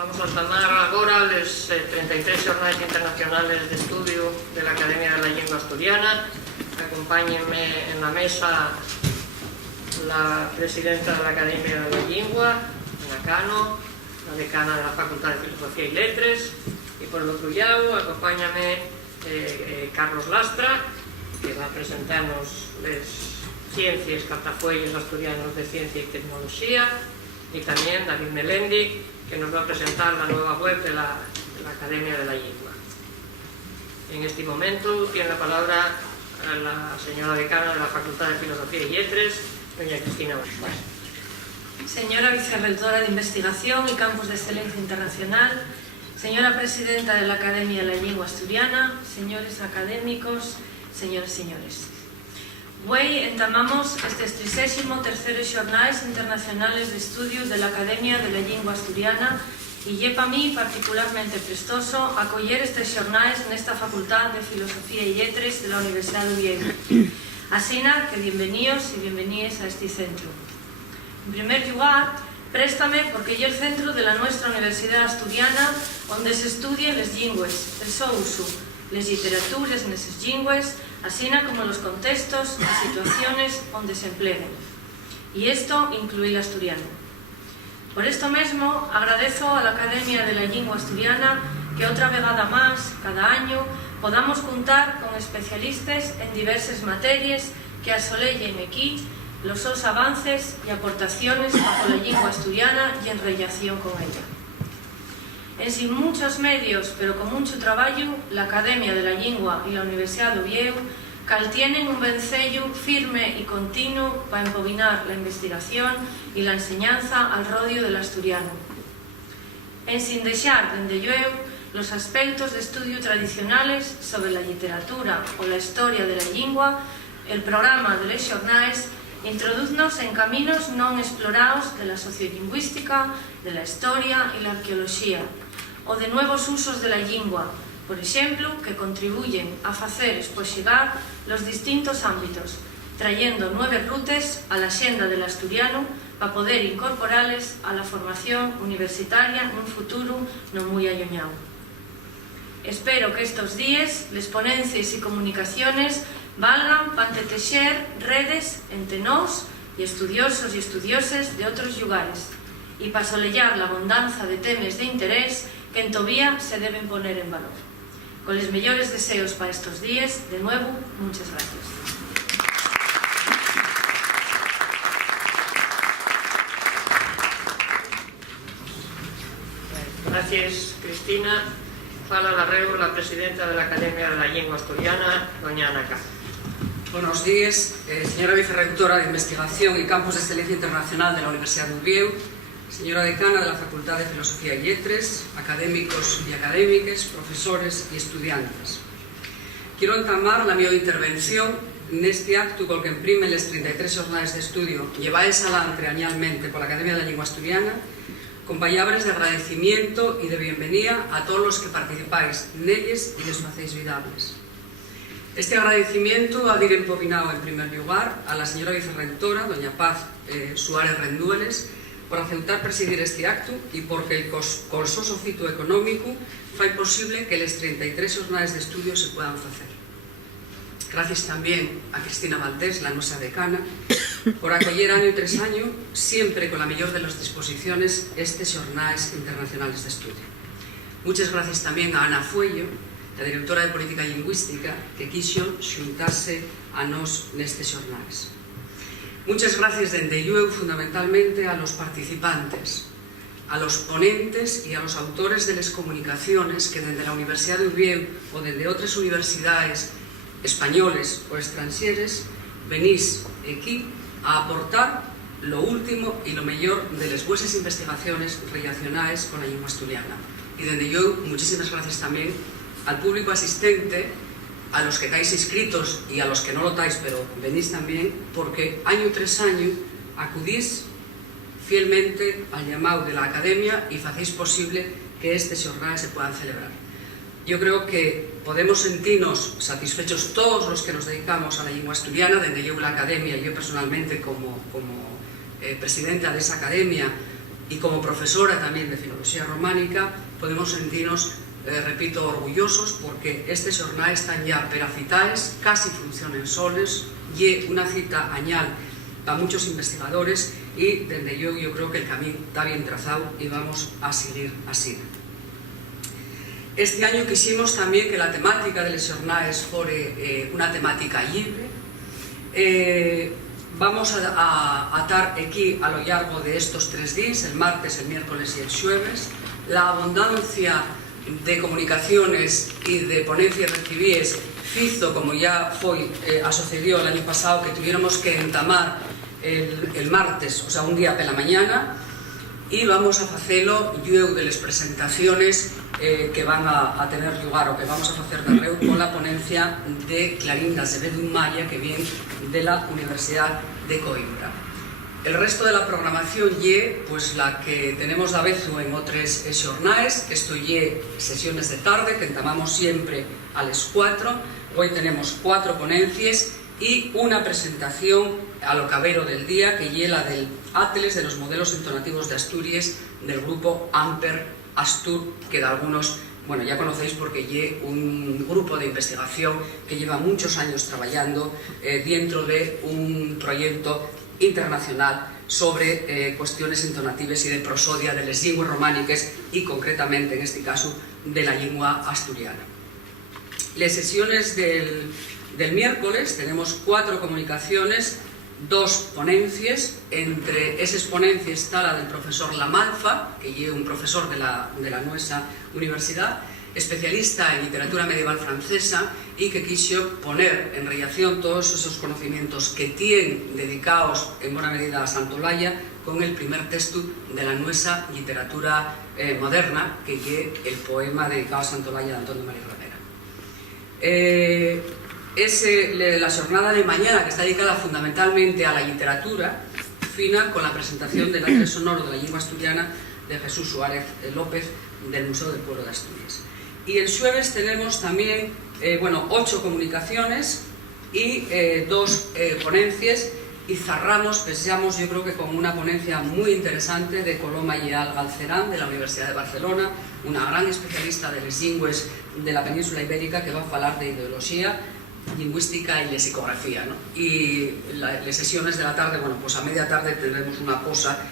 Vamos a tomar agora les 33 xornais internacionales de estudio de la Academia de la Lingua Asturiana. Acompáñenme en la mesa la presidenta de la Academia de la Lingua, Ana Cano, la decana de la Facultad de Filosofía y Letras, y por el otro lado acompáñame Carlos Lastra, que va a presentarnos las ciencias, cartafuelles asturianos de ciencia y tecnología, y también David Melendi, que nos va a presentar la nueva web de la Academia de la Lingua. En este momento tiene la palabra a la señora decana de la Facultad de Filosofía y Letras, doña Cristina Valls. Señora vicerrectora de Investigación y Campus de Excelencia Internacional, señora presidenta de la Academia de la Lingua Asturiana, señores académicos, señores e señores. Hoy entamamos estes 33º Xornais Internacionales de Estudios de la Academia de la Lingua Asturiana e é para mí particularmente prestoso acoller estes xornais nesta Facultad de Filosofía y Letras de la Universidad de Oviedo. Asina que bienvenidos y bienvenidas a este centro. En primer lugar, préstame porque é el centro de la nuestra Universidad Asturiana onde se estudian les lingües, el seu uso, les literaturas neses lingües, asina como los contextos y situaciones onde se emplean. Y esto incluye el asturiano. Por esto mismo, agradezo a la Academia de la Lingua Asturiana que otra vegada más, cada año, podamos contar con especialistas en diversas materias que asoleyen aquí los seus avances y aportaciones bajo la lengua asturiana y en relación con ella. En sin muchos medios, pero con mucho trabajo, la Academia de la Lingua y la Universidad de Oviedo tienen un vencello firme y continuo para empobinar la investigación y la enseñanza al rodio del asturiano. En sin dejar dende yo los aspectos de estudio tradicionales sobre la literatura o la historia de la lingua, el programa de les xornais introduznos en caminos non explorados de la sociolingüística, de la historia y la arqueología, o de nuevos usos de la lingua, por ejemplo, que contribuyen a facer expoxigar los distintos ámbitos, trayendo nuevas rutas a la xenda del asturiano para poder incorporarles a la formación universitaria en un futuro no muy alloñado. Espero que estos días les ponencias y comunicaciones valgan para entretexer redes entre nos y estudiosos y estudioses de otros lugares y para sosellar la abundancia de temas de interés que en todavía se deben poner en valor. Con los mejores deseos para estos días, de nuevo, muchas gracias. Gracias, Cristina. Fala la reu la presidenta de la Academia de la Lingua Asturiana, doña Ana Cano. Buenos días, señora vicerrectora de Investigación y Campus de Excelencia Internacional de la Universidad de Oviedo, señora decana de la Facultad de Filosofía y Letras, académicos y académicas, profesores y estudiantes. Quiero entamar la mi intervención neste acto col que imprimen les 33 xornais de estudio llevaes adelante anualmente pola Academia de la Lingua Asturiana, con palabras de agradecimiento y de bienvenida a todos los que participáis nelles y les facéis vidables. Este agradecimiento ha de ir empobinado en primer lugar a la señora vicerrectora, doña Paz Suárez Rendueles, por aceptar presidir este acto y porque el colsoso fito económico fai posible que les 33 xornais de estudio se puedan facer. Gracias también a Cristina Valdés, la nuestra decana, por acoller año tras año, siempre con la mellor de las disposiciones, estes xornais internacionales de estudio. Muchas gracias también a Ana Fuello, la directora de Política Lingüística, que quixo xuntarse a nos nestes xornais. Muchas gracias dende eu fundamentalmente a los participantes, a los ponentes y a los autores de las comunicaciones que desde la Universidad de Oviedo o desde otras universidades españoles o extranjeres venís aquí a aportar lo último y lo mejor de las vuestras investigaciones relacionadas con la lengua asturiana. Y desde yo, muchísimas gracias también al público asistente, a los que estáis inscritos y a los que no lo estáis, pero venís también, porque año tras año acudís fielmente al llamado de la Academia y hacéis posible que estes xornais se puedan celebrar. Yo creo que podemos sentirnos satisfechos todos los que nos dedicamos a la lengua asturiana, desde yo la Academia y yo personalmente como presidenta de esa Academia, y como profesora tamén de Filoloxía Románica podemos sentirnos, repito, orgullosos porque estes xornais están ya peracitaes, casi funcionen soles, e unha cita añal para muchos investigadores y dende yo creo que el camino está bien trazado y vamos a seguir así. Este año quisimos también que la temática de los xornais fore una temática libre. Vamos a atar aquí a lo largo de estos 3 días, el martes, el miércoles y el jueves, la abundancia de comunicaciones y de ponencias recibíes fizo, como ya sucedió el año pasado, que tuviéramos que entamar el martes, o sea, un día pela mañana, y vamos a facelo luego de las presentaciones que van a tener lugar, o que vamos a hacer de reu con la ponencia de Clarín de Azevedo Maya, que viene de la Universidad de Coimbra. El resto de la programación pues la que tenemos a vezu en otros xornais. Esto sesiones de tarde que entamamos siempre a las 4. Hoy tenemos 4 ponencias y una presentación a lo cabero del día, que la del Atlas de los modelos entonativos de Asturias del grupo Amper Astur, que de algunos, bueno, ya conocéis porque un grupo de investigación que lleva muchos años trabajando dentro de un proyecto internacional sobre cuestiones entonativas y de prosodia de las lenguas románicas y concretamente en este caso de la lengua asturiana. Las sesiones del miércoles tenemos 4 comunicaciones, 2 ponencias. Entre esas ponencias está la del profesor Lamalfa, que es un profesor de la nuestra universidad, especialista en literatura medieval francesa y que quiso poner en relación todos esos conocimientos que tienen dedicados en buena medida a Santolaya con el primer texto de la nuestra literatura moderna, que es el poema dedicado a Santolaya de Antonio María Romera. La jornada de mañana, que está dedicada fundamentalmente a la literatura, fina con la presentación del Atlas sonoro de la lengua asturiana de Jesús Suárez López del Museo del Pueblo de Asturias. Y el jueves tenemos también 8 comunicaciones y 2 ponencias, y cerramos, pensamos, yo creo que con una ponencia muy interesante de Coloma Lleal Galcerán de la Universidad de Barcelona, una gran especialista de las lenguas de la península ibérica, que va a hablar de ideología, lingüística y lexicografía, ¿no? Y las sesiones de la tarde, bueno, pues a media tarde tendremos una pausa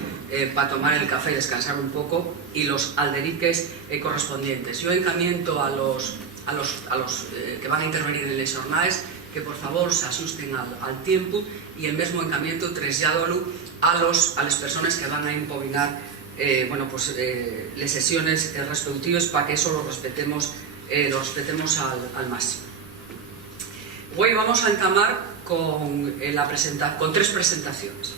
para tomar el café y descansar un poco, y los alderiques correspondientes. Yo encomiendo a los que van a intervenir en los jornales que por favor se asusten al tiempo, y el mismo encomiendo traslladolo a las personas que van a impovinar las sesiones respectivas, para que eso lo respetemos al máximo. Hoy vamos a entamar con 3 presentaciones.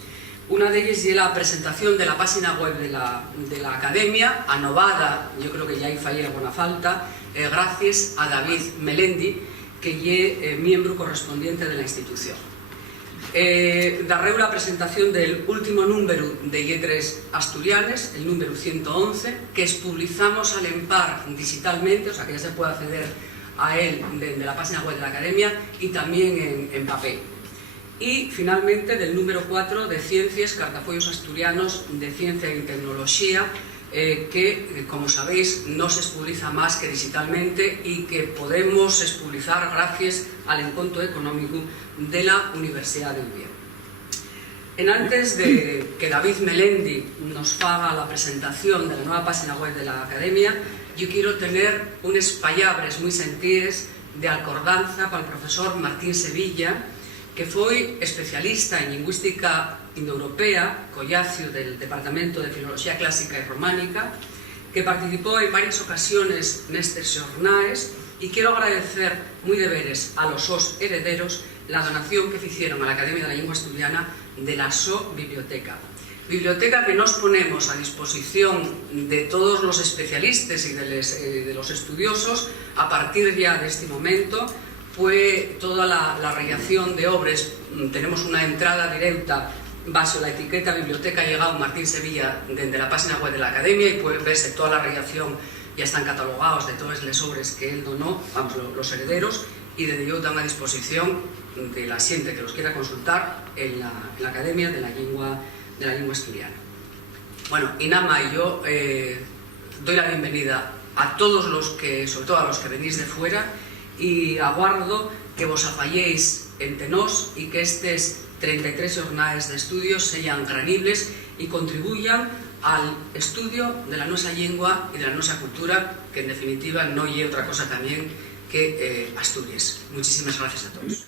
Una de ellas es la presentación de la página web de la Academia, anovada, yo creo que ya hay fallera buena falta, gracias a David Melendi, que es miembro correspondiente de la institución. Daré la presentación del último número de Lletres Asturianes, el número 111, que publicamos al empar digitalmente, o sea que ya se puede acceder a él de la página web de la Academia, y también en papel. Y finalmente del número 4 de Ciencias, Cartafollos Asturianos de Ciencia y Tecnología, que, como sabéis, no se publica más que digitalmente y que podemos publicar gracias al encontro económico de la Universidad de Oviedo. Antes de que David Melendi nos haga la presentación de la nueva página web de la Academia, yo quiero tener unas palabras muy sentidas de alcordanza para el profesor Martín Sevilla, que fue especialista en lingüística indoeuropea, collacio del Departamento de Filología Clásica y Románica, que participó en varias ocasiones en estos xornais, y quiero agradecer muy de veres a los sos herederos la donación que hicieron a la Academia de la Lengua Asturiana de la SO Biblioteca. Biblioteca que nos ponemos a disposición de todos los especialistas y de los estudiosos a partir ya de este momento. Fue toda la realización de obras, tenemos una entrada directa bajo la etiqueta Biblioteca Llegado Martín Sevilla desde la página web de la Academia, y pueden verse toda la realización, ya están catalogados de todas las obras que él donó, vamos, los herederos, y desde yo dan a disposición de la gente que los quiera consultar en la Academia de la Lengua Asturiana. Bueno, Inama y yo doy la bienvenida a todos los que, sobre todo a los que venís de fuera, y aguardo que vos afalléis entre nós e que estes 33 jornades de estudios sean granibles y contribuyan al estudio de la nuestra lengua y de la nuestra cultura, que en definitiva no hay otra cosa también que Asturias. Muchísimas gracias a todos.